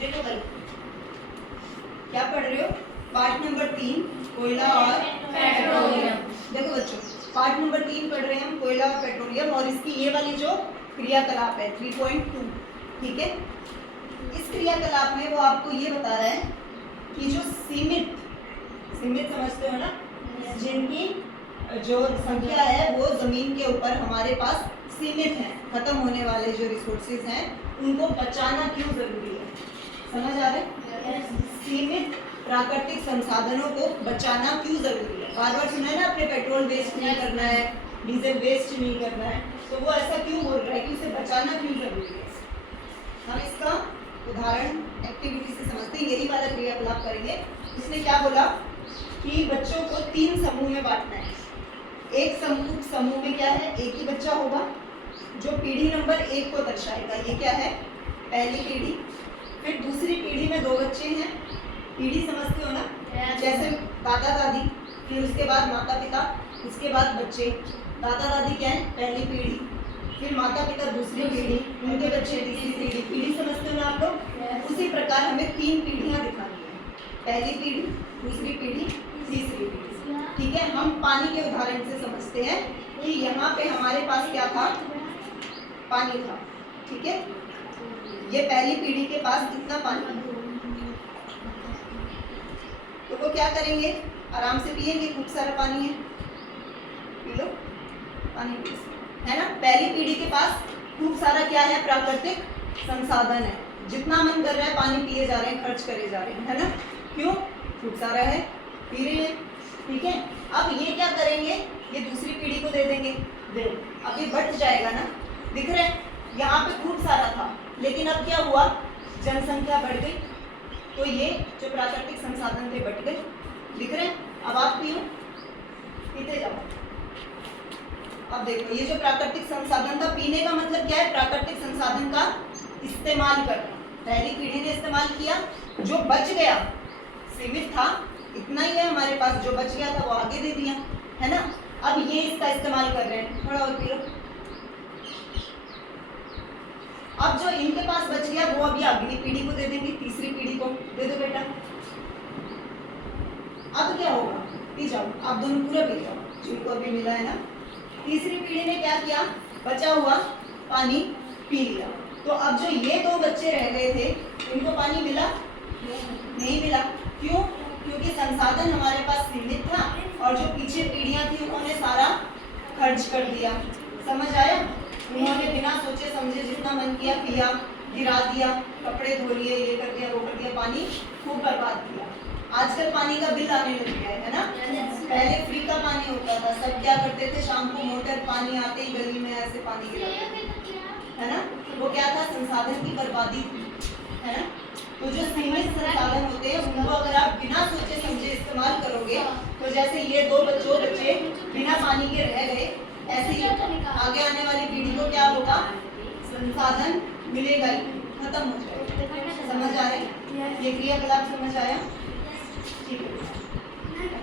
देखो भाई क्या पढ़ रहे हो, पार्ट नंबर 3 कोयला और पेट्रोलियम। देखो बच्चों पार्ट नंबर 3 पढ़ रहे हैं हम, कोयला और पेट्रोलियम, और इसकी ये वाली जो क्रियाकलाप है 3.2, ठीक है। इस क्रियाकलाप में वो आपको ये बता रहा है कि जो सीमित समझते हो ना, जिनकी जो संख्या है वो जमीन के ऊपर हमारे पास सीमित है, खत्म होने वाले जो रिसोर्सेज हैं उनको बचाना क्यों जरूरी है, समझ आ रहा है? सीमित प्राकृतिक संसाधनों को बचाना क्यों जरूरी है। बार बार सुना है ना आपने, पेट्रोल वेस्ट नहीं करना है, डीजल वेस्ट नहीं करना है, तो वो ऐसा क्यों बोल रहा है कि उसे बचाना क्यों जरूरी है। हम इसका उदाहरण एक्टिविटी से समझते हैं, यही वाला क्रियाकलाप करेंगे। इसने क्या बोला कि बच्चों को 3 समूह में बांटना है। एक समूह में क्या है, एक ही बच्चा होगा जो पीढ़ी नंबर 1 को दर्शाएगा, ये क्या है पहली पीढ़ी। फिर दूसरी पीढ़ी में 2 बच्चे हैं, पीढ़ी समझते हो ना, जैसे दादा दादी, फिर उसके बाद माता पिता, उसके बाद बच्चे। दादा दादी क्या है पहली पीढ़ी, फिर माता पिता दूसरी पीढ़ी, उनके बच्चे तीसरी पीढ़ी। पीढ़ी समझते हो ना आप लोग। उसी प्रकार हमें 3 पीढ़ियां दिखानी है, पहली पीढ़ी, दूसरी पीढ़ी, तीसरी पीढ़ी, ठीक है। हम पानी के उदाहरण से समझते हैं कि यहाँ पे हमारे पास क्या था, पानी था, ठीक है। ये पहली पीढ़ी के पास कितना पानी, तो वो क्या करेंगे, आराम से पिएंगे, खूब सारा पानी है, पी लो पानी पी, है ना। पहली पीढ़ी के पास खूब सारा क्या है, प्राकृतिक संसाधन है, जितना मन कर रहा है पानी पिए जा रहे हैं, खर्च करे जा रहे हैं, है ना। क्यों, खूब सारा है, पी रहे हैं, ठीक है। अब ये क्या करेंगे, ये दूसरी पीढ़ी को दे देंगे, देखो अब ये बढ़ जाएगा ना, दिख रहा है यहाँ पे खूब सारा था, लेकिन अब क्या हुआ, जनसंख्या बढ़ गई, तो ये जो प्राकृतिक संसाधन थे बढ़ गए, दिख रहे हैं। अब आप पियो, पीते जाओ। अब देखो ये जो प्राकृतिक संसाधन था, पीने का मतलब क्या है, प्राकृतिक संसाधन का इस्तेमाल करना। पहली पीढ़ी ने इस्तेमाल किया, जो बच गया सीमित था, इतना ही है हमारे पास, जो बच गया था वो आगे दे दिया, है ना। अब ये इसका इस्तेमाल कर रहे हैं, थोड़ा और पी लो। अब जो इनके पास बच गया वो अभी अगली पीढ़ी को दे देंगे, तीसरी पीढ़ी को दे दो बेटा। अब क्या होगा, पी जाओ आप दोनों, पूरा पी जाओ जिनको अभी मिला है ना। तीसरी पीढ़ी ने क्या किया, बचा हुआ पानी पी लिया। तो अब जो ये 2 बच्चे रह गए थे, इनको पानी मिला नहीं मिला, क्यों, क्योंकि संसाधन हमारे पास सीमित था और जो पीछे पीढ़ियां थी उन्होंने सारा खर्च कर दिया, समझ आया। उन्होंने बिना सोचे समझे जितना मन किया पिया, गिरा दिया, कपड़े धो लिए, ये कर दिया वो कर दिया, पानी खूब बर्बाद किया। आजकल पानी का बिल आने लग गया है ना, पहले फ्री का पानी होता था, सब क्या करते थे, शाम को मोटर पानी आते ही गली में ऐसे पानी गिराते थे, है ना। वो क्या था, संसाधन की बर्बादी थी, है ना। तो जो सीमित संसाधन होते हैं उनको अगर आप बिना सोचे समझे इस्तेमाल करोगे, तो जैसे ये 2 बच्चे बिना पानी के रह गए, ऐसे ही आगे आने वाली पीढ़ी को क्या होगा, संसाधन मिलेगा ही, खत्म हो जाएगा। समझ आ रहे, ये क्रियाकलाप समझ आया, ठीक है।